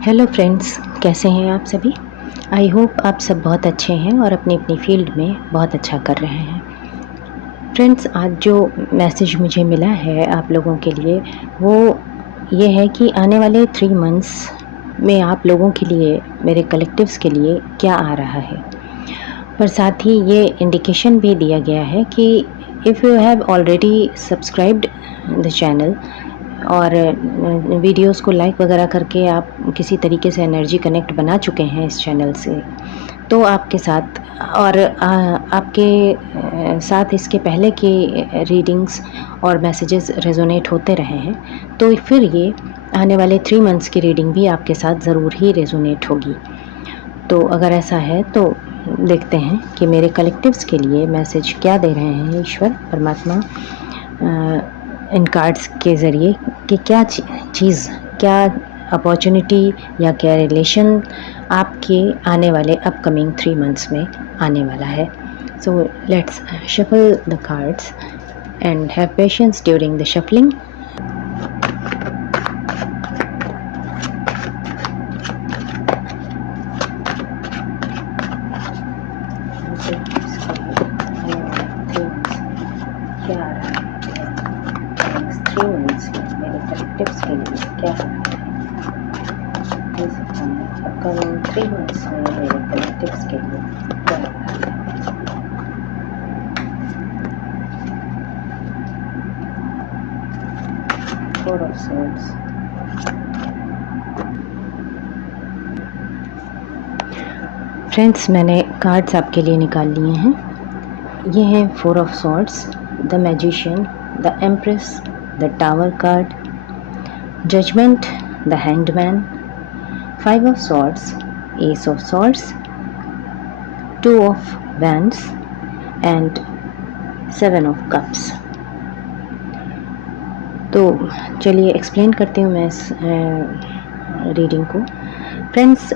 Hello friends, कैसे हैं आप सभी। आई होप आप सब बहुत अच्छे हैं और अपनी अपनी फील्ड में बहुत अच्छा कर रहे हैं। फ्रेंड्स, आज जो मैसेज मुझे मिला है आप लोगों के लिए वो ये है कि आने वाले 3 मंथ्स में आप लोगों के लिए, मेरे कलेक्टिव्स के लिए क्या आ रहा है। पर साथ ही ये इंडिकेशन भी दिया गया है कि if you have already subscribed the channel और वीडियोस को लाइक वगैरह करके आप किसी तरीके से एनर्जी कनेक्ट बना चुके हैं इस चैनल से, तो आपके साथ और आपके साथ इसके पहले के रीडिंग्स और मैसेजेस रेजोनेट होते रहे हैं, तो फिर ये आने वाले 3 मंथ्स की रीडिंग भी आपके साथ ज़रूर ही रेजोनेट होगी। तो अगर ऐसा है तो देखते हैं कि मेरे कलेक्टिव्स के लिए मैसेज क्या दे रहे हैं ईश्वर परमात्मा इन कार्ड्स के ज़रिए, कि क्या चीज़, क्या अपॉर्चुनिटी या क्या रिलेशन आपके आने वाले अपकमिंग 3 मंथ्स में आने वाला है। So let's shuffle the cards and have patience during the shuffling. क्या आ रहा है 3 मंथ्स में मेरे कलेक्टिव्स के लिए क्या आ रहा है। अपकमिंग 3 मंथ्स में मेरे कलेक्टिव्स के लिए क्या आ रहा है। फोर ऑफ सॉर्ड्स, फ्रेंड्स मैंने कार्ड्स आपके लिए निकाल लिए हैं। ये हैं 4 of swords, the magician, the empress, the tower card, judgement, the hanged man, 5 of swords, ace of swords, 2 of wands and 7 of cups. तो चलिए एक्सप्लेन करती हूँ मैं इस रीडिंग को। फ्रेंड्स,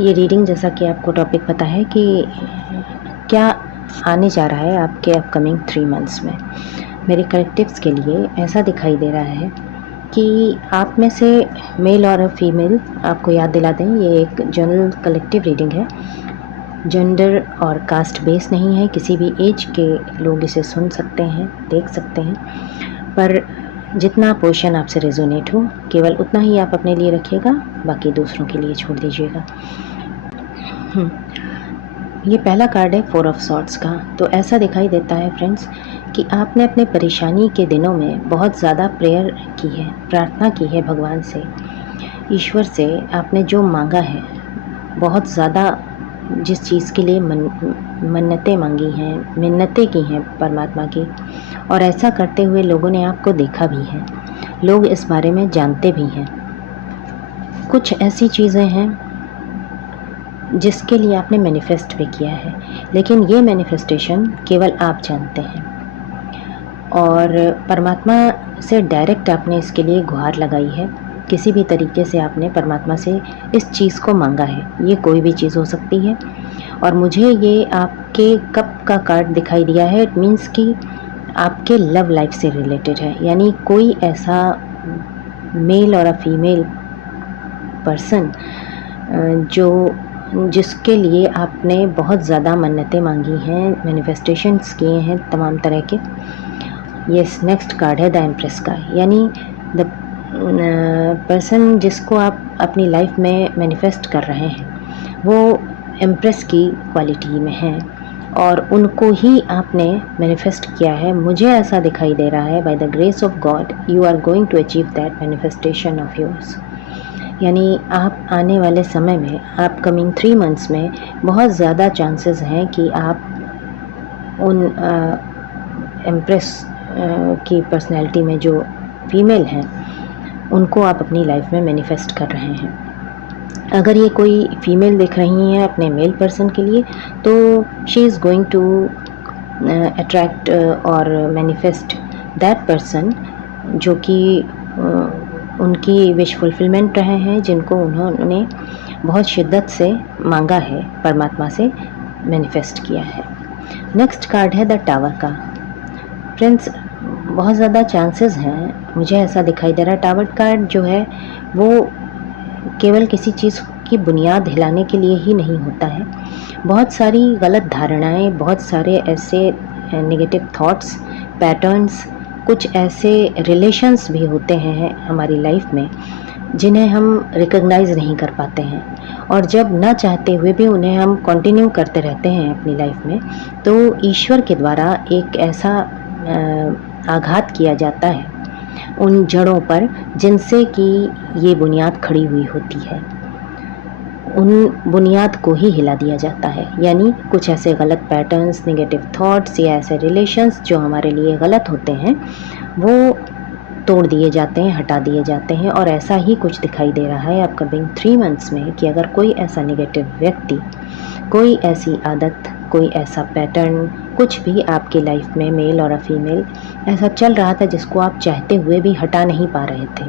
ये रीडिंग, जैसा कि आपको टॉपिक पता है कि क्या आने जा रहा है आपके अपकमिंग 3 मंथ्स में मेरे कलेक्टिव्स के लिए, ऐसा दिखाई दे रहा है कि आप में से मेल और फीमेल, आपको याद दिला दें ये एक जनरल कलेक्टिव रीडिंग है, जेंडर और कास्ट बेस नहीं है, किसी भी एज के लोग इसे सुन सकते हैं, देख सकते हैं, पर जितना पोर्शन आपसे रेजोनेट हो केवल उतना ही आप अपने लिए रखिएगा, बाकी दूसरों के लिए छोड़ दीजिएगा। ये पहला कार्ड है 4 ऑफ सॉर्ड्स का। तो ऐसा दिखाई देता है फ्रेंड्स कि आपने अपने परेशानी के दिनों में बहुत ज़्यादा प्रेयर की है, प्रार्थना की है भगवान से, ईश्वर से। आपने जो मांगा है, बहुत ज़्यादा जिस चीज़ के लिए मन्नतें मांगी हैं, मिन्नतें की हैं परमात्मा की, और ऐसा करते हुए लोगों ने आपको देखा भी है, लोग इस बारे में जानते भी हैं। कुछ ऐसी चीज़ें हैं जिसके लिए आपने मैनिफेस्ट भी किया है, लेकिन ये मैनिफेस्टेशन केवल आप जानते हैं, और परमात्मा से डायरेक्ट आपने इसके लिए गुहार लगाई है। किसी भी तरीके से आपने परमात्मा से इस चीज़ को मांगा है, ये कोई भी चीज़ हो सकती है। और मुझे ये आपके कप का कार्ड दिखाई दिया है, इट मीन्स कि आपके लव लाइफ से रिलेटेड है, यानी कोई ऐसा मेल और फीमेल पर्सन जिसके लिए आपने बहुत ज़्यादा मन्नतें मांगी हैं, मैनिफेस्टेशंस किए हैं तमाम तरह के। यस, नेक्स्ट कार्ड है द एम्प्रेस का, यानी द पर्सन जिसको आप अपनी लाइफ में मैनिफेस्ट कर रहे हैं वो एम्प्रेस की क्वालिटी में हैं, और उनको ही आपने मैनिफेस्ट किया है। मुझे ऐसा दिखाई दे रहा है, by the grace of God you are going to achieve that manifestation of yours. यानी आप आने वाले समय में, अपकमिंग 3 मंथ्स में, बहुत ज़्यादा चांसेस हैं कि आप उन एम्प्रेस की पर्सनैलिटी में जो फीमेल हैं उनको आप अपनी लाइफ में मैनिफेस्ट कर रहे हैं। अगर ये कोई फीमेल दिख रही हैं अपने मेल पर्सन के लिए, तो she is going to attract और मैनिफेस्ट दैट पर्सन जो कि उनकी विश फुलफिलमेंट रहे हैं, जिनको उन्होंने बहुत शिद्दत से मांगा है, परमात्मा से मैनिफेस्ट किया है। नेक्स्ट कार्ड है द टावर का। फ्रेंड्स, बहुत ज़्यादा चांसेस हैं, मुझे ऐसा दिखाई दे रहा है, टावर कार्ड जो है वो केवल किसी चीज़ की बुनियाद हिलाने के लिए ही नहीं होता है। बहुत सारी गलत धारणाएँ, बहुत सारे ऐसे नेगेटिव थॉट्स, पैटर्न्स, कुछ ऐसे रिलेशंस भी होते हैं हमारी लाइफ में जिन्हें हम रिकॉग्नाइज़ नहीं कर पाते हैं, और जब ना चाहते हुए भी उन्हें हम कंटिन्यू करते रहते हैं अपनी लाइफ में, तो ईश्वर के द्वारा एक ऐसा आघात किया जाता है उन जड़ों पर जिनसे कि ये बुनियाद खड़ी हुई होती है। उन बुनियाद को ही हिला दिया जाता है, यानी कुछ ऐसे गलत पैटर्न्स, नेगेटिव थॉट्स या ऐसे रिलेशंस जो हमारे लिए गलत होते हैं, वो तोड़ दिए जाते हैं, हटा दिए जाते हैं। और ऐसा ही कुछ दिखाई दे रहा है अपकमिंग 3 मंथ्स में कि अगर कोई ऐसा नेगेटिव व्यक्ति, कोई ऐसी आदत, कोई ऐसा पैटर्न, कुछ भी आपकी लाइफ में, मेल और फीमेल, ऐसा चल रहा था जिसको आप चाहते हुए भी हटा नहीं पा रहे थे,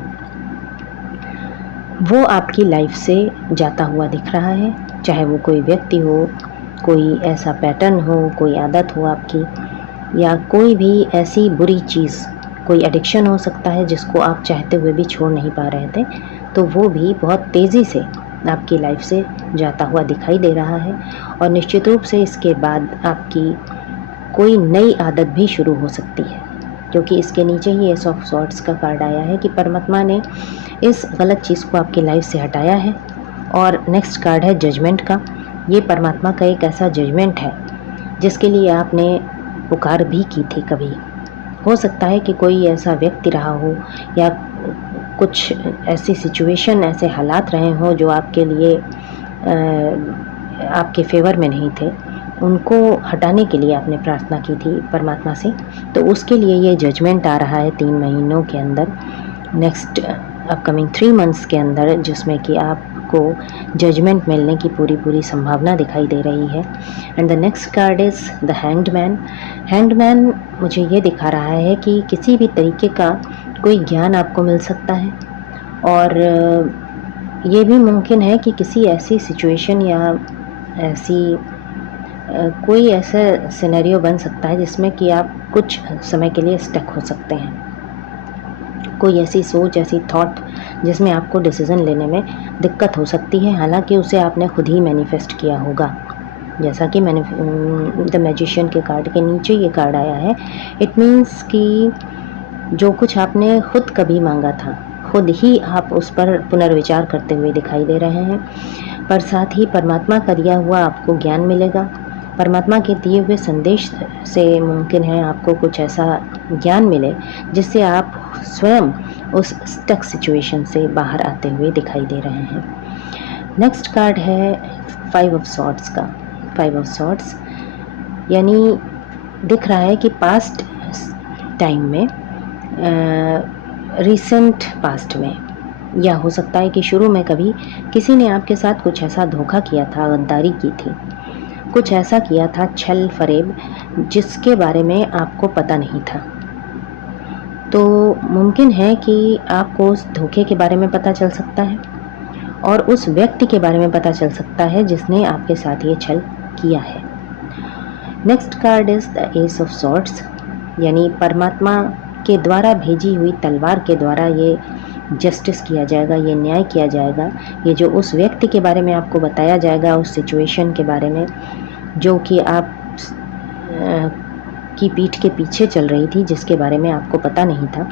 वो आपकी लाइफ से जाता हुआ दिख रहा है। चाहे वो कोई व्यक्ति हो, कोई ऐसा पैटर्न हो, कोई आदत हो आपकी, या कोई भी ऐसी बुरी चीज़, कोई एडिक्शन हो सकता है जिसको आप चाहते हुए भी छोड़ नहीं पा रहे थे, तो वो भी बहुत तेज़ी से आपकी लाइफ से जाता हुआ दिखाई दे रहा है। और निश्चित रूप से इसके बाद आपकी कोई नई आदत भी शुरू हो सकती है, क्योंकि इसके नीचे ही एस ऑफ सॉर्ड्स का कार्ड आया है कि परमात्मा ने इस गलत चीज़ को आपकी लाइफ से हटाया है। और नेक्स्ट कार्ड है जजमेंट का। ये परमात्मा का एक ऐसा जजमेंट है जिसके लिए आपने पुकार भी की थी कभी। हो सकता है कि कोई ऐसा व्यक्ति रहा हो या कुछ ऐसी सिचुएशन, ऐसे हालात रहे हों जो आपके लिए आपके फेवर में नहीं थे, उनको हटाने के लिए आपने प्रार्थना की थी परमात्मा से। तो उसके लिए ये जजमेंट आ रहा है 3 महीनों के अंदर, नेक्स्ट अपकमिंग 3 मंथ्स के अंदर, जिसमें कि आपको जजमेंट मिलने की पूरी संभावना दिखाई दे रही है। And the next card is the hanged man. Hanged man मुझे ये दिखा रहा है कि किसी भी तरीके का कोई ज्ञान आपको मिल सकता है, और ये भी मुमकिन है कि किसी ऐसी सिचुएशन या ऐसी कोई ऐसा सिनेरियो बन सकता है जिसमें कि आप कुछ समय के लिए स्टक हो सकते हैं। कोई ऐसी सोच, ऐसी थॉट जिसमें आपको डिसीज़न लेने में दिक्कत हो सकती है, हालांकि उसे आपने खुद ही मैनिफेस्ट किया होगा। जैसा कि मैंने द मैजिशियन के कार्ड के नीचे ये कार्ड आया है, इट मीन्स कि जो कुछ आपने खुद कभी मांगा था, खुद ही आप उस पर पुनर्विचार करते हुए दिखाई दे रहे हैं। पर साथ ही परमात्मा का दिया हुआ आपको ज्ञान मिलेगा। परमात्मा के दिए हुए संदेश से मुमकिन है आपको कुछ ऐसा ज्ञान मिले जिससे आप स्वयं उस स्टक सिचुएशन से बाहर आते हुए दिखाई दे रहे हैं। नेक्स्ट कार्ड है 5 ऑफ सॉर्ड्स का। 5 ऑफ सॉर्ड्स यानी दिख रहा है कि पास्ट टाइम में, रिसेंट पास्ट में, या हो सकता है कि शुरू में कभी किसी ने आपके साथ कुछ ऐसा धोखा किया था, गद्दारी की थी, कुछ ऐसा किया था, छल फरेब, जिसके बारे में आपको पता नहीं था। तो मुमकिन है कि आपको उस धोखे के बारे में पता चल सकता है और उस व्यक्ति के बारे में पता चल सकता है जिसने आपके साथ ये छल किया है। Next card is the S of swords, यानी परमात्मा के द्वारा भेजी हुई तलवार के द्वारा ये जस्टिस किया जाएगा, ये न्याय किया जाएगा। ये जो उस व्यक्ति के बारे में आपको बताया जाएगा, उस सिचुएशन के बारे में जो कि आप की पीठ के पीछे चल रही थी, जिसके बारे में आपको पता नहीं था,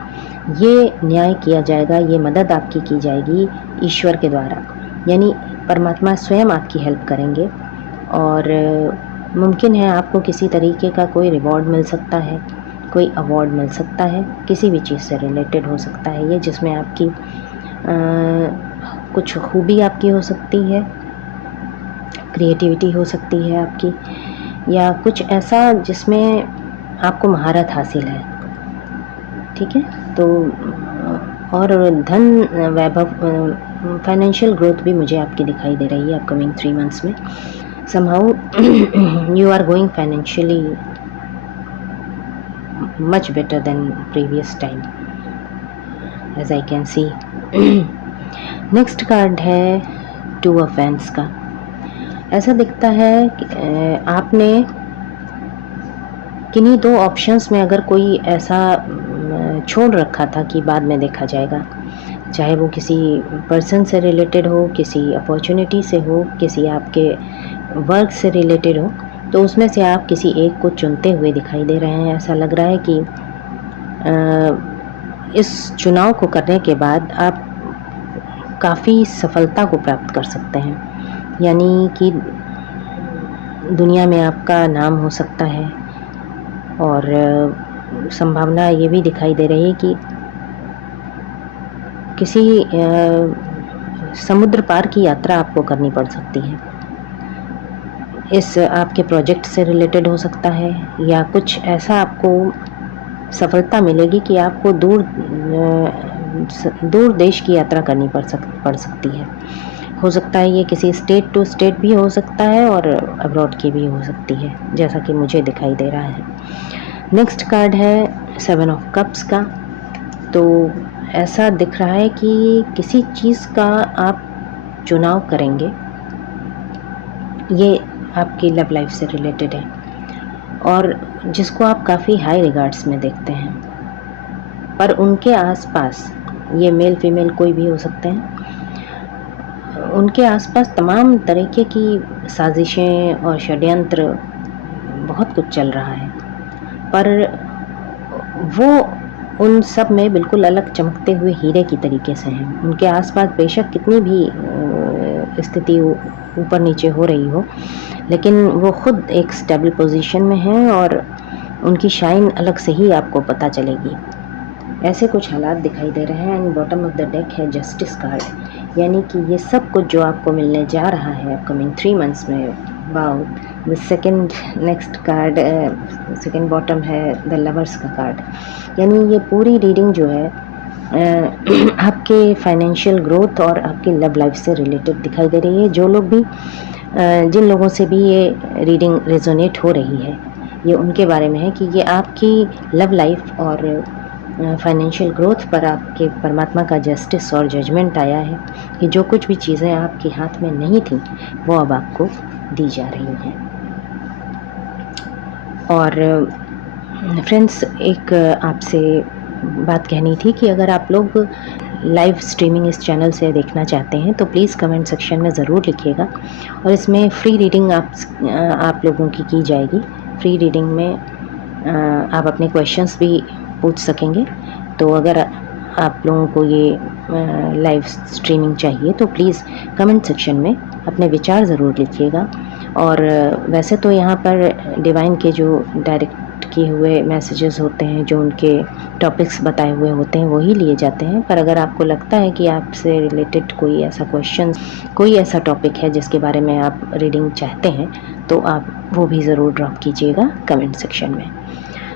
ये न्याय किया जाएगा, ये मदद आपकी की जाएगी ईश्वर के द्वारा। यानी परमात्मा स्वयं आपकी हेल्प करेंगे और मुमकिन है आपको किसी तरीके का कोई रिवॉर्ड मिल सकता है, कोई अवार्ड मिल सकता है, किसी भी चीज़ से रिलेटेड हो सकता है ये, जिसमें आपकी कुछ खूबी आपकी हो सकती है, क्रिएटिविटी हो सकती है आपकी, या कुछ ऐसा जिसमें आपको महारत हासिल है। ठीक है, तो और धन वैभव, फाइनेंशियल ग्रोथ भी मुझे आपकी दिखाई दे रही है अपकमिंग 3 मंथ्स में। Somehow you are going financially much better than previous time as I can see. Next card है 2 ऑफ वैंड्स का। ऐसा दिखता है कि आपने किन्हीं 2 ऑप्शंस में अगर कोई ऐसा छोड़ रखा था कि बाद में देखा जाएगा, चाहे वो किसी पर्सन से रिलेटेड हो, किसी अपॉर्चुनिटी से हो, किसी आपके वर्क से रिलेटेड हो, तो उसमें से आप किसी एक को चुनते हुए दिखाई दे रहे हैं। ऐसा लग रहा है कि इस चुनाव को करने के बाद आप काफ़ी सफलता को प्राप्त कर सकते हैं, यानी कि दुनिया में आपका नाम हो सकता है। और संभावना ये भी दिखाई दे रही है कि किसी समुद्र पार की यात्रा आपको करनी पड़ सकती है। इस आपके प्रोजेक्ट से रिलेटेड हो सकता है, या कुछ ऐसा आपको सफलता मिलेगी कि आपको दूर देश की यात्रा करनी पड़ सकती है। हो सकता है ये किसी स्टेट टू स्टेट भी हो सकता है और अब्रॉड की भी हो सकती है, जैसा कि मुझे दिखाई दे रहा है। नेक्स्ट कार्ड है 7 ऑफ कप्स का। तो ऐसा दिख रहा है कि किसी चीज़ का आप चुनाव करेंगे, ये आपकी लव लाइफ से रिलेटेड है, और जिसको आप काफ़ी हाई रिगार्ड्स में देखते हैं, पर उनके आसपास, ये मेल फीमेल कोई भी हो सकते हैं, उनके आसपास तमाम तरीके की साजिशें और षड्यंत्र बहुत कुछ चल रहा है, पर वो उन सब में बिल्कुल अलग चमकते हुए हीरे की तरीके से हैं। उनके आसपास बेशक कितनी भी स्थिति ऊपर नीचे हो रही हो, लेकिन वो खुद एक स्टेबल पोजीशन में हैं और उनकी शाइन अलग से ही आपको पता चलेगी। ऐसे कुछ हालात दिखाई दे रहे हैं। And bottom of the deck है जस्टिस कार्ड, यानी कि ये सब कुछ जो आपको मिलने जा रहा है अपकमिंग 3 मंथ्स में। Wow, the second next card, second bottom है द लवर्स का कार्ड, यानी ये पूरी रीडिंग जो है आपके फाइनेंशियल ग्रोथ और आपकी लव लाइफ से रिलेटेड दिखाई दे रही है। जो लोग भी जिन लोगों से भी ये रीडिंग रेजोनेट हो रही है, ये उनके बारे में है कि ये आपकी लव लाइफ और फाइनेंशियल ग्रोथ पर आपके परमात्मा का जस्टिस और जजमेंट आया है कि जो कुछ भी चीज़ें आपके हाथ में नहीं थी वो अब आपको दी जा रही हैं। और फ्रेंड्स, एक आपसे बात कहनी थी कि अगर आप लोग लाइव स्ट्रीमिंग इस चैनल से देखना चाहते हैं तो प्लीज़ कमेंट सेक्शन में ज़रूर लिखिएगा, और इसमें फ्री रीडिंग आप लोगों की जाएगी। फ्री रीडिंग में आप अपने क्वेश्चंस भी पूछ सकेंगे। तो अगर आप लोगों को ये लाइव स्ट्रीमिंग चाहिए तो प्लीज़ कमेंट सेक्शन में अपने विचार ज़रूर लिखिएगा। और वैसे तो यहाँ पर डिवाइन के जो डायरेक्ट किए हुए मैसेजेस होते हैं, जो उनके टॉपिक्स बताए हुए होते हैं, वही लिए जाते हैं। पर अगर आपको लगता है कि आपसे रिलेटेड कोई ऐसा क्वेश्चन, कोई ऐसा टॉपिक है जिसके बारे में आप रीडिंग चाहते हैं, तो आप वो भी ज़रूर ड्रॉप कीजिएगा कमेंट सेक्शन में।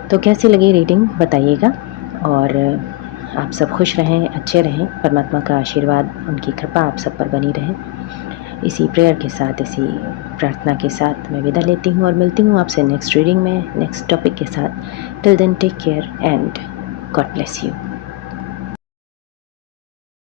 तो कैसी लगी रीडिंग बताइएगा, और आप सब खुश रहें, अच्छे रहें, परमात्मा का आशीर्वाद, उनकी कृपा आप सब पर बनी रहे। इसी प्रेयर के साथ, इसी प्रार्थना के साथ मैं विदा लेती हूँ और मिलती हूँ आपसे नेक्स्ट रीडिंग में, नेक्स्ट टॉपिक के साथ। Till then take care and God bless you.